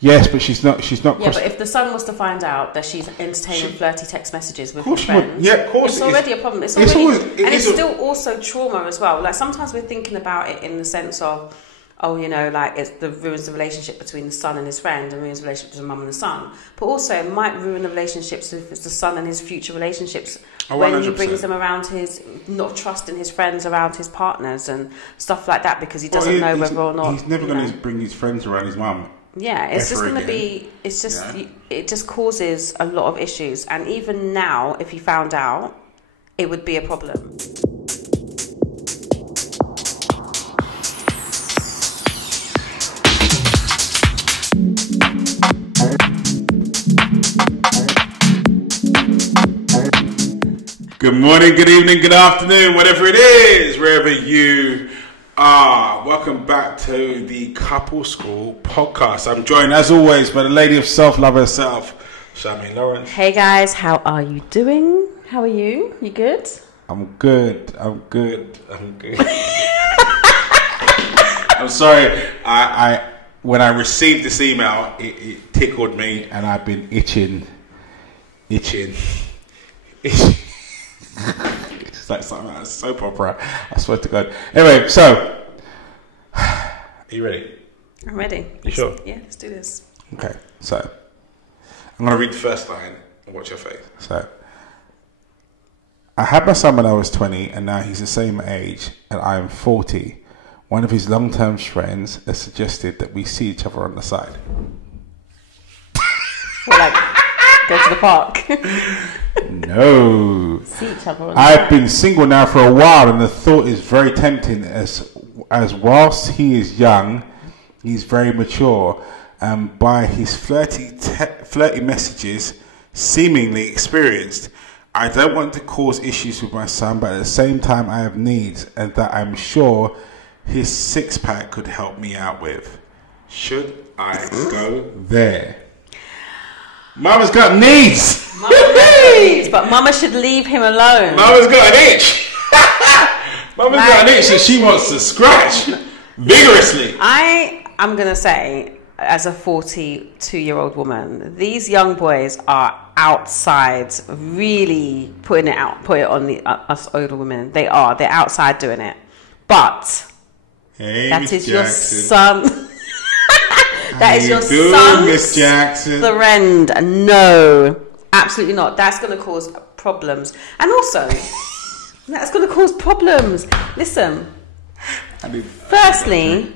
Yes, but she's not. Yeah, but if the son was to find out that she's entertaining flirty text messages with her course friends, yeah, of course it's already a problem. It's still also trauma as well. Like sometimes we're thinking about it in the sense of, oh, you know, like it ruins the relationship between the son and his friend, and ruins the relationship between the mum and the son. But also, it might ruin the relationships with the son and his future relationships when he brings them around his, not trusting his friends around his partners and stuff like that, because he doesn't know whether or not he's never going to bring his friends around his mum. Yeah, it's just going to be. It's just it just causes a lot of issues, and even now, if he found out, it would be a problem. Good morning, good evening, good afternoon, whatever it is, wherever you are. Welcome back to the Couple School podcast. I'm joined, as always, by the lady of self-love herself, Shami Lawrence. Hey guys, how are you doing? How are you? You good? I'm good. I'm sorry. I when I received this email, it tickled me, and I've been itching. It's like something like a soap opera, I swear to God. Anyway, so are you ready? I'm ready. You sure? Yeah, let's do this. Okay, so I'm going to read the first line and watch your face. So, I had my son when I was 20, and now he's the same age, and I am 40. One of his long-term friends has suggested that we see each other on the side. Well, like, go to the park. No. See each other. I've been single now for a while, and the thought is very tempting. As whilst he is young, he's very mature, and by his flirty messages, seemingly experienced. I don't want to cause issues with my son, but at the same time, I have needs, and that I'm sure his six-pack could help me out with. Should I go there? Mama's got needs. But Mama should leave him alone. Mama's got an itch. Mama's got an itch that she wants to scratch vigorously. I'm going to say, as a 42-year-old woman, these young boys are outside really putting it on us older women. They're outside doing it. But that is your son. That is your son's friend. No, absolutely not. That's going to cause problems. And also, that's going to cause problems. Listen, firstly,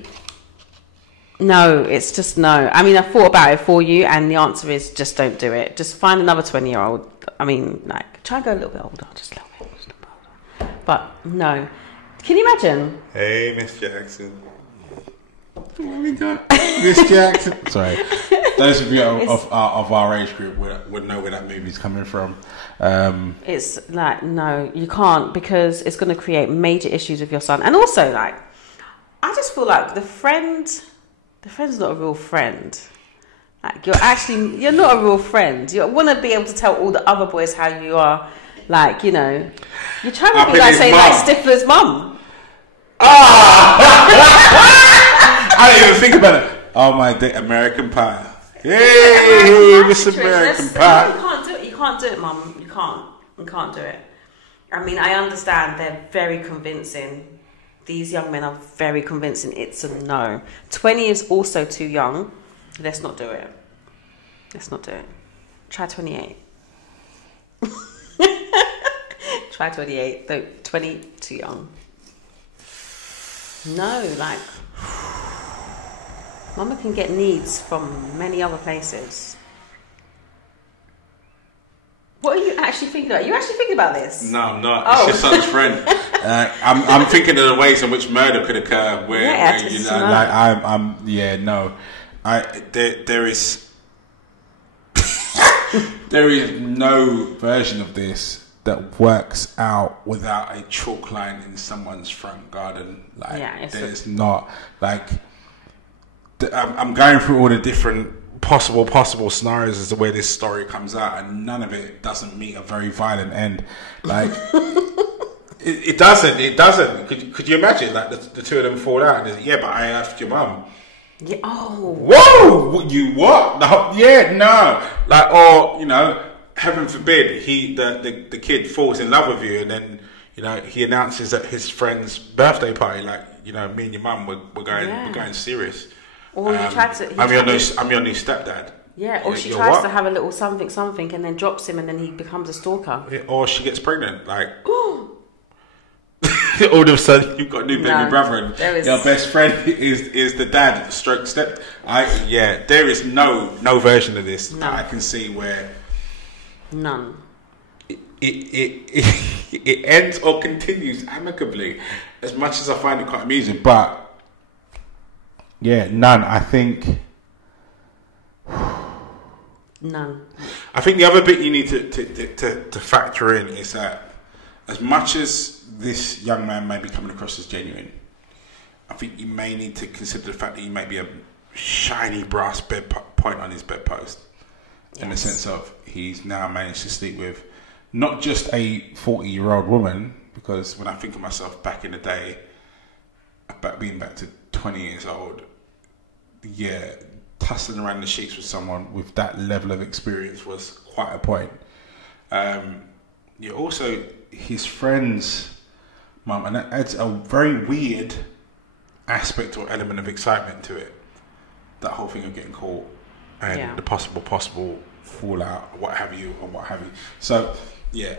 no, it's just no. I mean, I thought about it for you, and the answer is just don't do it. Just find another 20-year-old. I mean, like, try and go a little bit older. Just a little bit older. But no. Can you imagine? Hey, Miss Jackson. What we got? Miss Jackson. Sorry. Those of you of our age group would know where that movie's coming from. It's like, no, you can't, because it's going to create major issues with your son. And also, like, I just feel like the friend's not a real friend. Like, you're not a real friend. You want to be able to tell all the other boys how you are. Like, you know, you're trying to be like saying like Stifler's mum. I didn't even think about it. Oh my day, American Pie. Hey, Miss American Pie. You can't do it. You can't do it, Mum. You can't do it. I mean, I understand they're very convincing. These young men are very convincing. It's a no. 20 is also too young. Let's not do it. Try 28. Try 28. Though 20 too young. No, like, Mama can get needs from many other places. What are you actually thinking about? Are you actually thinking about this? No, I'm not. It's your son's friend. I'm thinking of the ways in which murder could occur. Where you know, like no. There is there is no version of this that works out without a chalk line in someone's front garden. Like, there's not, like, I'm going through all the different possible scenarios as to where this story comes out, and none of it doesn't meet a very violent end. Like, it doesn't. Could you imagine, like, the two of them fall out and but I asked your mum. Yeah. Oh. Whoa! You what? No, yeah, no. Like, or you know, heaven forbid, the kid falls in love with you, and then you know he announces at his friend's birthday party, like, you know, me and your mum we're going serious. Or you tried to. I'm your new stepdad. Yeah, or she tries to have a little something and then drops him, and then he becomes a stalker. Yeah, or she gets pregnant, like. All of a sudden, you've got a new baby brother, and your best friend is the dad. Stroke step. There is no version of this that I can see where none. It ends or continues amicably. As much as I find it quite amusing, but yeah, none. I think none. I think the other bit you need to factor in is that as much as this young man may be coming across as genuine, I think you may need to consider the fact that he may be a shiny brass point on his bedpost. Yes. In the sense of he's now managed to sleep with not just a 40-year-old woman, because when I think of myself back in the day, about being back to 20 years old, yeah, tussling around the sheets with someone with that level of experience was quite a point. Also his friend's mum, and that adds a very weird aspect or element of excitement to it. That whole thing of getting caught and the possible fallout, what have you. So yeah,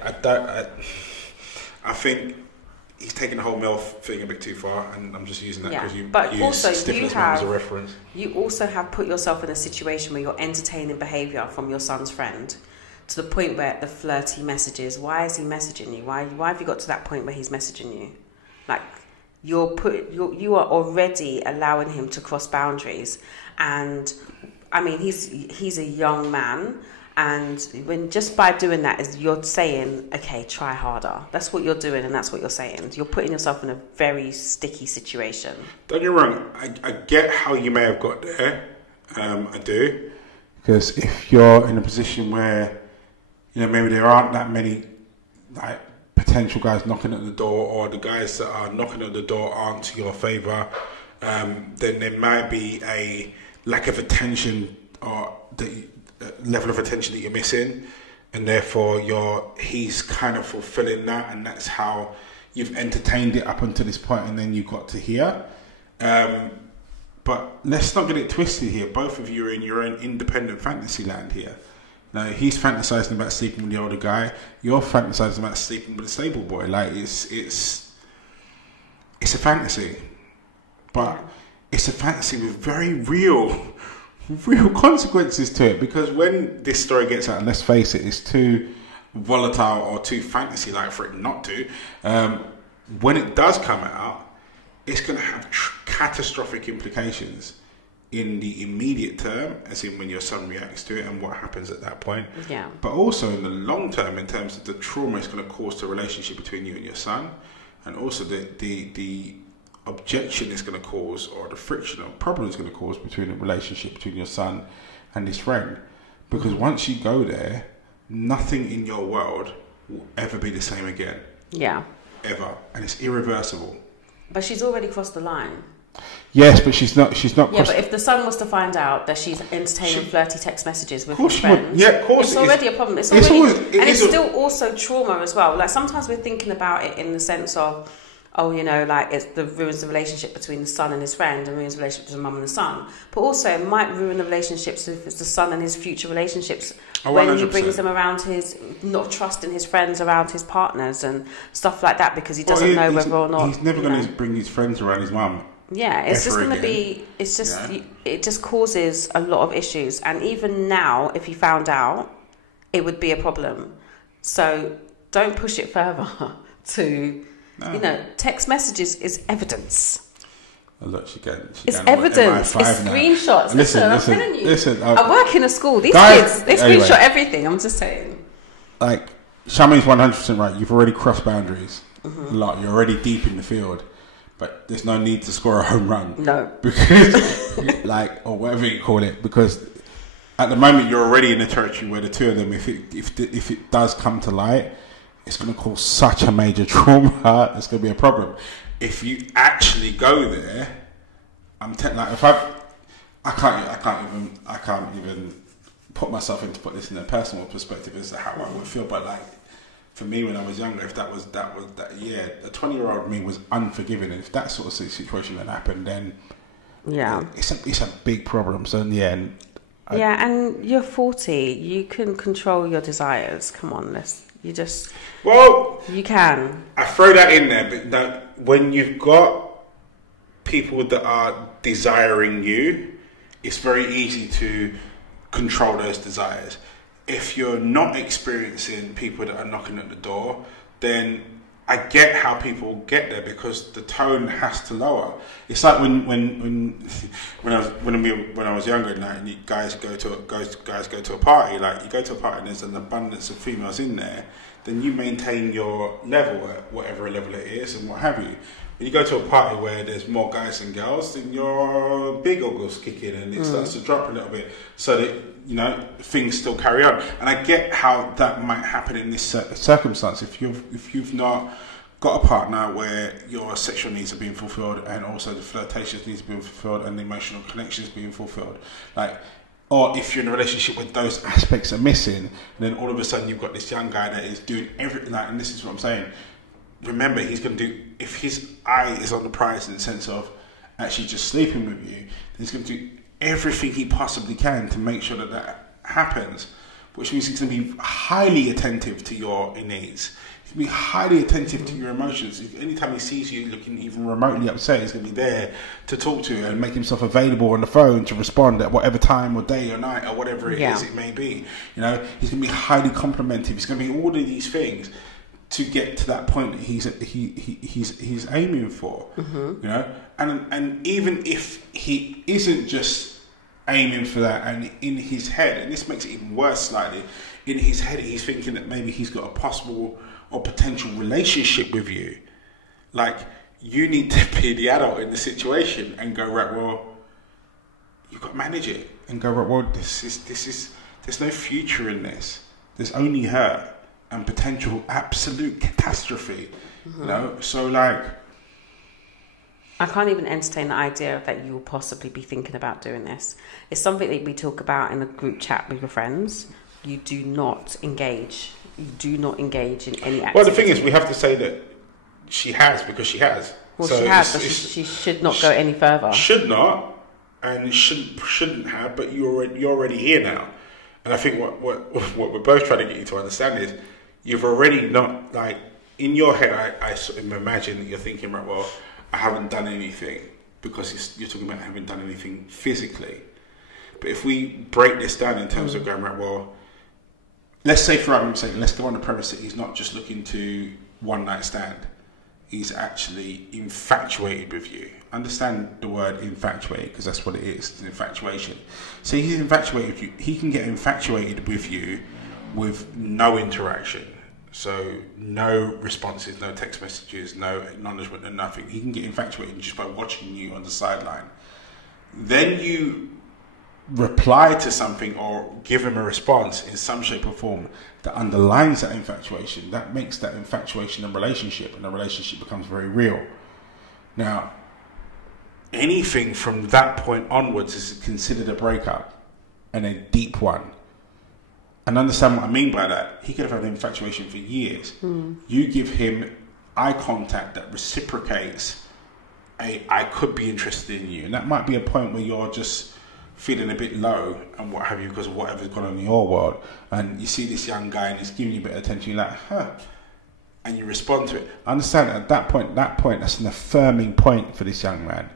I think he's taking the whole MILF thing a bit too far, and I'm just using that because you use Stifler's mum as a reference. You also have put yourself in a situation where you're entertaining behaviour from your son's friend, to the point where the flirty messages. Why is he messaging you? Why have you got to that point where he's messaging you? Like, you are already allowing him to cross boundaries, and I mean he's a young man, and when just by doing that is you're saying, okay, try harder. That's what you're doing, and that's what you're saying. You're putting yourself in a very sticky situation. Don't get me wrong. I get how you may have got there. I do, because if you're in a position where, you know, maybe there aren't that many like potential guys knocking at the door, or the guys that are knocking at the door aren't to your favour, then there might be a lack of attention, or the level of attention that you're missing, and therefore he's kind of fulfilling that, and that's how you've entertained it up until this point, and then you got to here. But let's not get it twisted here. Both of you are in your own independent fantasy land here. Now, he's fantasizing about sleeping with the older guy. You're fantasizing about sleeping with a stable boy. Like, it's a fantasy, but it's a fantasy with very real consequences to it. Because when this story gets out, and let's face it, it's too volatile or too fantasy-like for it not to. When it does come out, it's going to have catastrophic implications in the immediate term, as in when your son reacts to it and what happens at that point. Yeah. But also in the long term, in terms of the trauma it's going to cause to the relationship between you and your son, and also the objection it's going to cause, or the friction or problem it's going to cause between the relationship between your son and his friend. Because once you go there, nothing in your world will ever be the same again. Yeah. Ever. And it's irreversible. But she's already crossed the line. Yes, but she's not. Yeah, but if the son was to find out that she's entertaining flirty text messages with his friends, of course, it's already a problem. It's still also trauma as well. Like, sometimes we're thinking about it in the sense of, oh, you know, like it ruins the relationship between the son and his friend, and ruins the relationship between the mum and the son. But also, it might ruin the relationships with the son and his future relationships when he brings them around not trusting his friends around his partners and stuff like that, because he doesn't know whether or not. He's never going to bring his friends around his mum. Yeah, it's just going to be. It's just it just causes a lot of issues, and even now, if he found out, it would be a problem. So don't push it further to. No. You know, text messages is evidence. Oh, look, it's evidence. It's screenshots. Listen, I'm telling you. I work in a school. These kids, they screenshot everything. I'm just saying. Like, Shami's 100% right. You've already crossed boundaries a lot. You're already deep in the field. But there's no need to score a home run. No. Because, or whatever you call it. Because at the moment, you're already in a territory where the two of them, if it does come to light, it's going to cause such a major trauma. It's going to be a problem. If you actually go there, I can't even put myself into put this in a personal perspective as to how I would feel. But like for me, when I was younger, if that was that yeah, a 20-year-old me was unforgiving. And if that sort of situation had happened, then yeah, it's a big problem. So in the end, and you're 40. You can control your desires. Come on, you can. I throw that in there, but that when you've got people that are desiring you, it's very easy to control those desires. If you're not experiencing people that are knocking at the door, then I get how people get there, because the tone has to lower. It's like when I was younger, and you guys go to a party. Like you go to a party and there's an abundance of females in there, then you maintain your level at whatever level it is and what have you. When you go to a party where there's more guys than girls, then your big goggles kick in and it starts to drop a little bit, so that things still carry on. And I get how that might happen in this circumstance. If you've not got a partner where your sexual needs are being fulfilled, and also the flirtatious needs are being fulfilled, and the emotional connections being fulfilled, or if you're in a relationship where those aspects are missing, and then all of a sudden you've got this young guy that is doing everything. And this is what I'm saying. Remember, he's going to do, if his eye is on the prize in the sense of actually just sleeping with you, then he's going to do everything he possibly can to make sure that happens, which means he's going to be highly attentive to your needs. He's going to be highly attentive to your emotions. Anytime he sees you looking even remotely upset, he's going to be there to talk to you and make himself available on the phone to respond at whatever time or day or night or whatever it is it may be. He's going to be highly complimentive. He's going to be all of these things to get to that point that he's aiming for, and even if he isn't just aiming for that, and in his head, and this makes it even worse slightly, in his head he's thinking that maybe he's got a possible or potential relationship with you. Like, you need to be the adult in the situation and go, right, well, you've got to manage it, and go, right, well, this is there's no future in this. There's only her. And potential absolute catastrophe, So I can't even entertain the idea that you will possibly be thinking about doing this. It's something that we talk about in a group chat with your friends. You do not engage. You do not engage in any activity. Well, the thing is, we have to say that she has, because she has. Well, so she has, but she should not go any further. Should not, and shouldn't have. But you're already here now, and I think what we're both trying to get you to understand is, you've already not, like, in your head, I sort of imagine that you're thinking, right, well, I haven't done anything, because you're talking about I haven't done anything physically. But if we break this down in terms of going, right, well, let's say, for argument's sake, let's go on the premise that he's not just looking to one night stand. He's actually infatuated with you. Understand the word infatuated, because that's what it is. It's an infatuation. So he's infatuated with you. He can get infatuated with you with no interaction. So no responses, no text messages, no acknowledgement, and nothing. He can get infatuated just by watching you on the sideline. Then you reply to something or give him a response in some shape or form that underlines that infatuation. That makes that infatuation a relationship, and the relationship becomes very real. Now, anything from that point onwards is considered a breakup, and a deep one. And understand what I mean by that. He could have had an infatuation for years. You give him eye contact that reciprocates I could be interested in you. And that might be a point where you're just feeling a bit low and what have you, because of whatever's gone on in your world. And you see this young guy and he's giving you a bit of attention. You're like, huh. And you respond to it. Understand at that point, that's an affirming point for this young man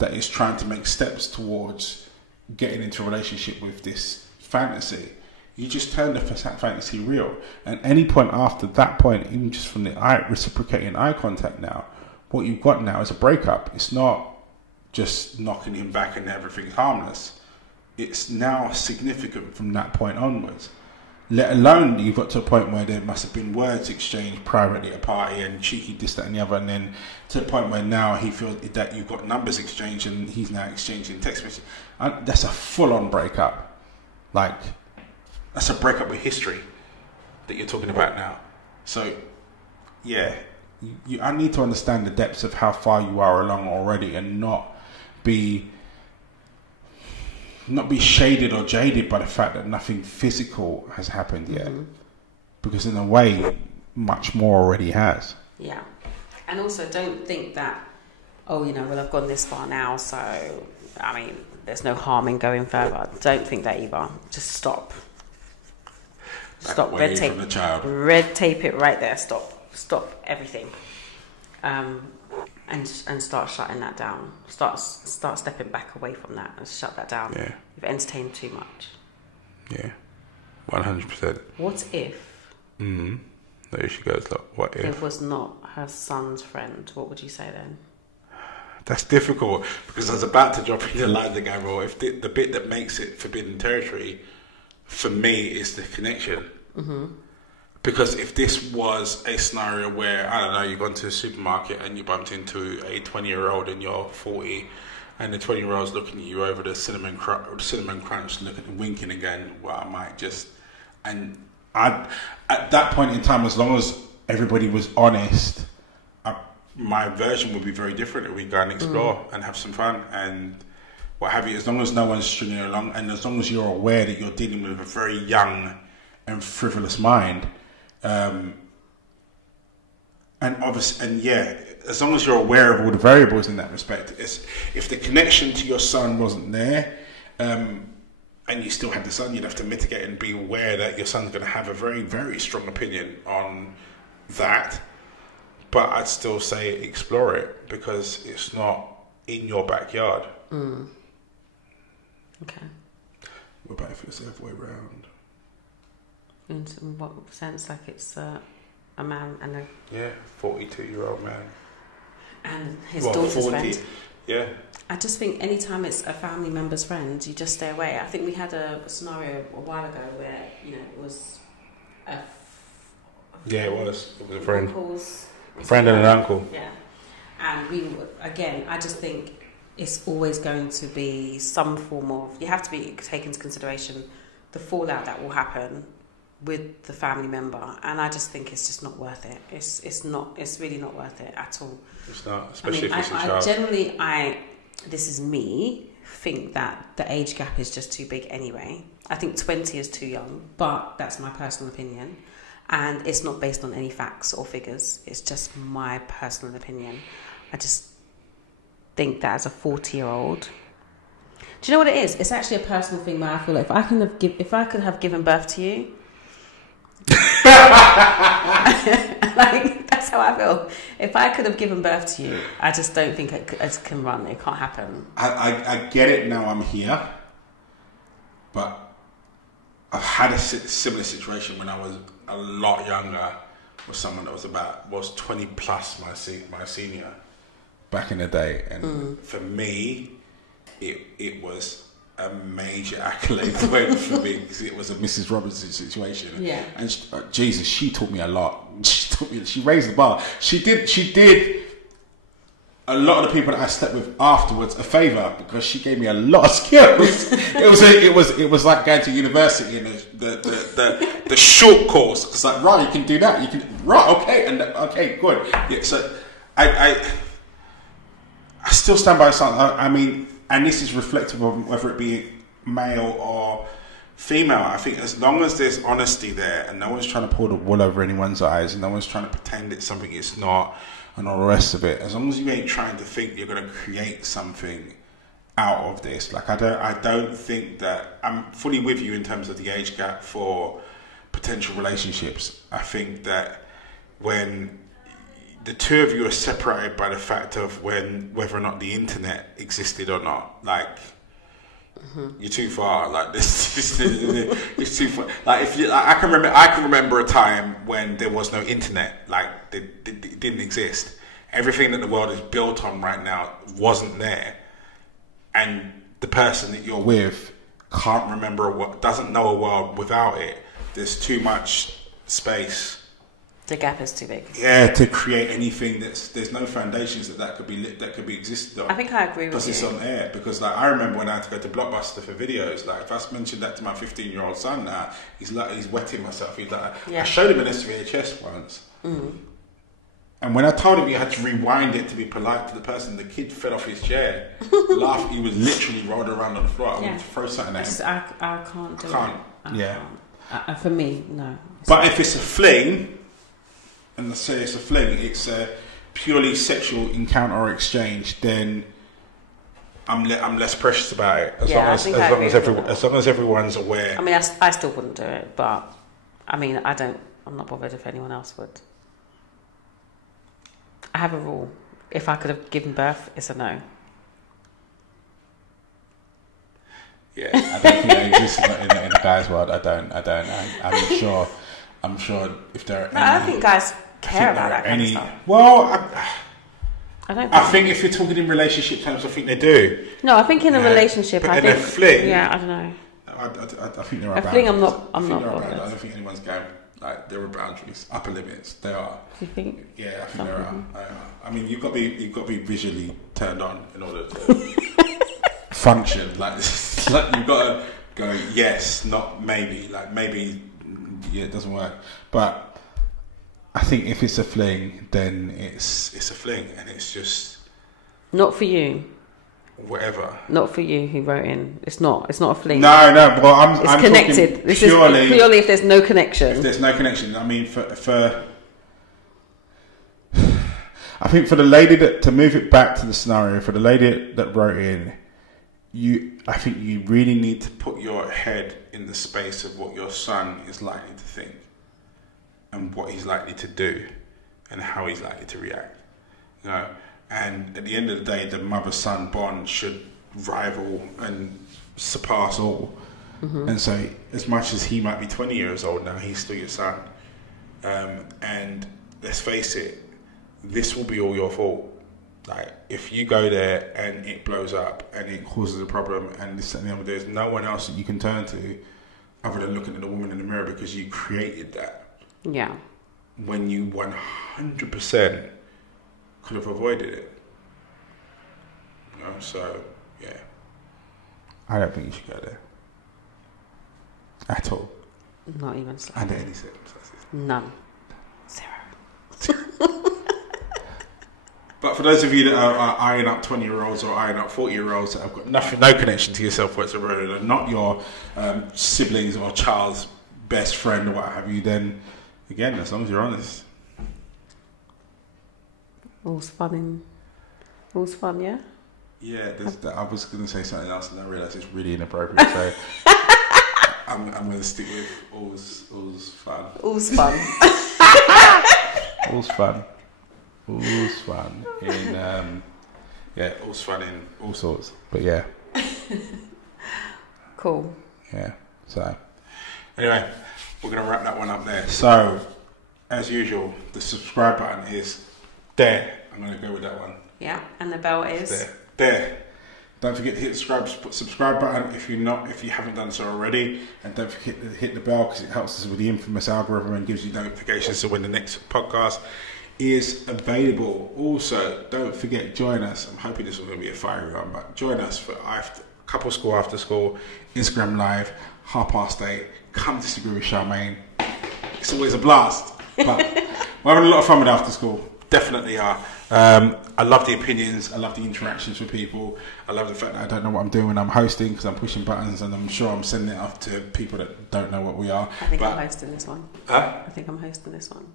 that is trying to make steps towards getting into a relationship with this fantasy. You just turn the fantasy real. And any point after that point, even just from the reciprocating eye contact now, what you've got now is a breakup. It's not just knocking him back and everything's harmless. It's now significant from that point onwards. Let alone you've got to a point where there must have been words exchanged privately at a party and cheeky this, that and the other, and then to the point where now he feels that you've got numbers exchanged and he's now exchanging text messages. That's a full-on breakup. That's a breakup with history that you're talking about now. So, yeah, I need to understand the depths of how far you are along already, and not be not be shaded or jaded by the fact that nothing physical has happened yet, because in a way, much more already has. Yeah, and also don't think that, oh, well, I've gone this far now, so I mean, there's no harm in going further. Don't think that either. Just stop. Stop. Red tape. From the child. Red tape it right there. Stop everything. And start shutting that down. Start stepping back away from that and shut that down. Yeah. You've entertained too much. Yeah, 100%. What if? There she goes. Look, what if? It was not her son's friend. What would you say then? That's difficult, because I was about to drop in the line again, bro. If the bit that makes it forbidden territory, for me, is the connection. Because if this was a scenario where, I don't know, you've gone to a supermarket and you bumped into a 20-year-old and you're 40, and the 20-year-old's looking at you over the cinnamon crunch, looking and winking again, well, I might just... And at that point in time, as long as everybody was honest, my version would be very different. We go and explore and have some fun and what have you, as long as no one's stringing along, and as long as you're aware that you're dealing with a very young and frivolous mind. And obviously, and yeah, as long as you're aware of all the variables in that respect, if the connection to your son wasn't there, and you still had the son, you'd have to mitigate and be aware that your son's going to have a very, very strong opinion on that. But I'd still say explore it, because it's not in your backyard. Okay. What about if it's the other way around? In what sense? Like it's a man and a... Yeah, 42-year-old man. And his daughter's 40, friend. Yeah. I just think anytime it's a family member's friend, you just stay away. I think we had a scenario a while ago where, it was a... Yeah, it was. It was a friend. Friend and an uncle. Yeah. And I just think it's always going to be some form of... You have to take into consideration the fallout that will happen with the family member, and I just think it's just not worth it. It's really not worth it at all. It's not, especially if it's a child. This is me, think that the age gap is just too big anyway. I think 20 is too young, but that's my personal opinion, and it's not based on any facts or figures. It's just my personal opinion. I just think that as a 40-year-old, do you know what it is? It's actually a personal thing where I feel like if I could have given birth to you. Like, that's how I feel. If I could have given birth to you, I just don't think it can run. It can't happen. I get it now. I'm here, but I've had a similar situation when I was a lot younger with someone that was 20 plus my senior back in the day, and for me, it was a major accolade win for me, because it was a Mrs. Robinson situation. Yeah. And Jesus, she taught me a lot. She raised the bar. She did a lot of the people that I slept with afterwards a favour, because she gave me a lot of skills. it was like going to university and the short course. It's like, right, you can do that. You can, right, okay, good. Yeah, so I still stand by something. I mean. And this is reflective of whether it be male or female. I think as long as there's honesty there, and no one's trying to pull the wool over anyone's eyes, and no one's trying to pretend it's something it's not, and all the rest of it, as long as you ain't trying to think you're going to create something out of this. Like, I don't think that... I'm fully with you in terms of the age gap for potential relationships. I think that when... the two of you are separated by the fact of whether or not the internet existed or not. Like, you're too far. Like this, it's too far. Like I can remember a time when there was no internet. Like it didn't exist. Everything that the world is built on right now wasn't there, and the person that you're with can't remember doesn't know a world without it. There's too much space. The gap is too big. Yeah, to create anything there's no foundations that could be existed on. I think I agree with you. Because it's on air. Because like I remember when I had to go to Blockbuster for videos. Like if I mentioned that to my 15-year-old son now, he's wetting myself. He's like, I showed him an SVHS once, And when I told him you had to rewind it to be polite to the person, the kid fell off his chair, laughed. He was literally rolled around on the floor. I wanted to throw something at him. I can't do it. I can't. For me, no. But if it's a fling, and let's say it's a fling, it's a purely sexual encounter or exchange, then I'm less precious about it. As long as everyone's aware. I mean, I still wouldn't do it, but I mean, I'm not bothered if anyone else would. I have a rule. If I could have given birth, it's a no. Yeah, I don't think that exists in the guys' world. I don't. I'm sure if there are. I don't think guys care about that kind of stuff. Well, I think if you're talking in relationship terms, I think they do. No, I think in a relationship, but I think. A fling, yeah, I don't know. I think there are. A fling, I'm not bothered. I don't think anyone's going. Like, there are boundaries, upper limits. There are. Do you think? Yeah, I think there are. I mean, you've got to be visually turned on in order to function. Like you've got to go yes, not maybe. Like maybe, yeah, it doesn't work. But I think if it's a fling, then it's a fling, and it's just not for you. Whatever. Not for you who wrote in. It's not a fling. No. Well, I'm connected. This is purely if there's no connection. If there's no connection, I mean, for I think for the lady to move it back to the scenario, for the lady that wrote in, I think you really need to put your head in the space of what your son is likely to think, and what he's likely to do, and how he's likely to react. You know. And at the end of the day, the mother-son bond should rival and surpass all. Mm-hmm. And so, as much as he might be 20 years old now, he's still your son. And let's face it, this will be all your fault. Like, if you go there and it blows up and it causes a problem and this and the other, there's no one else that you can turn to other than looking at the woman in the mirror, because you created that. Yeah. When you 100% could have avoided it. You know, so yeah. I don't think you should go there. At all. Not even slightly. Under any circumstances. None. 0. But for those of you that are eyeing up 20-year-olds or eyeing up 40-year-olds that have got no connection to yourself whatsoever, and not your siblings or child's best friend or what have you, then again, as long as you're honest. All's fun, yeah? Yeah, I was going to say something else and I realised it's really inappropriate, so I'm going to stick with all's fun. All's fun. All's fun. All's fun all's fun in all sorts, but yeah. Cool. Yeah, so anyway, we're going to wrap that one up there. So, as usual, the subscribe button is there. I'm going to go with that one. Yeah, and the bell is there. Don't forget to hit the subscribe button if you haven't done so already, and don't forget to hit the bell because it helps us with the infamous algorithm and gives you notifications so when the next podcast is available. Also, don't forget, join us. I'm hoping this is going to be a fiery one, but join us for couple school after school, Instagram live, 8:30. Come disagree with Charmaine. It's always a blast. But we're having a lot of fun with after school. Definitely are. I love the opinions. I love the interactions with people. I love the fact that I don't know what I'm doing when I'm hosting because I'm pushing buttons and I'm sure I'm sending it off to people that don't know what we are. I think I'm hosting this one. Huh? I think I'm hosting this one.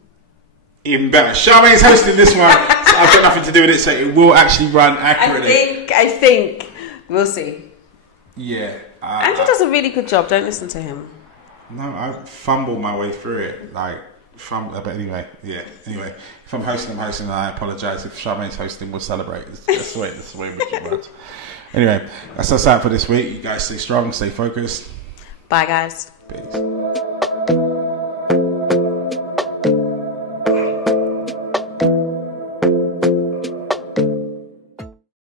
Even better. Charmaine's hosting this one, so I've got nothing to do with it, so it will actually run accurately. I think. We'll see. Yeah. Andrew does a really good job. Don't listen to him. No, I fumble my way through it. But anyway, yeah. Anyway, if I'm hosting, I apologise. If Charmaine's hosting, we'll celebrate. That's the way it works. Anyway, that's us out for this week. You guys stay strong, stay focused. Bye, guys. Peace.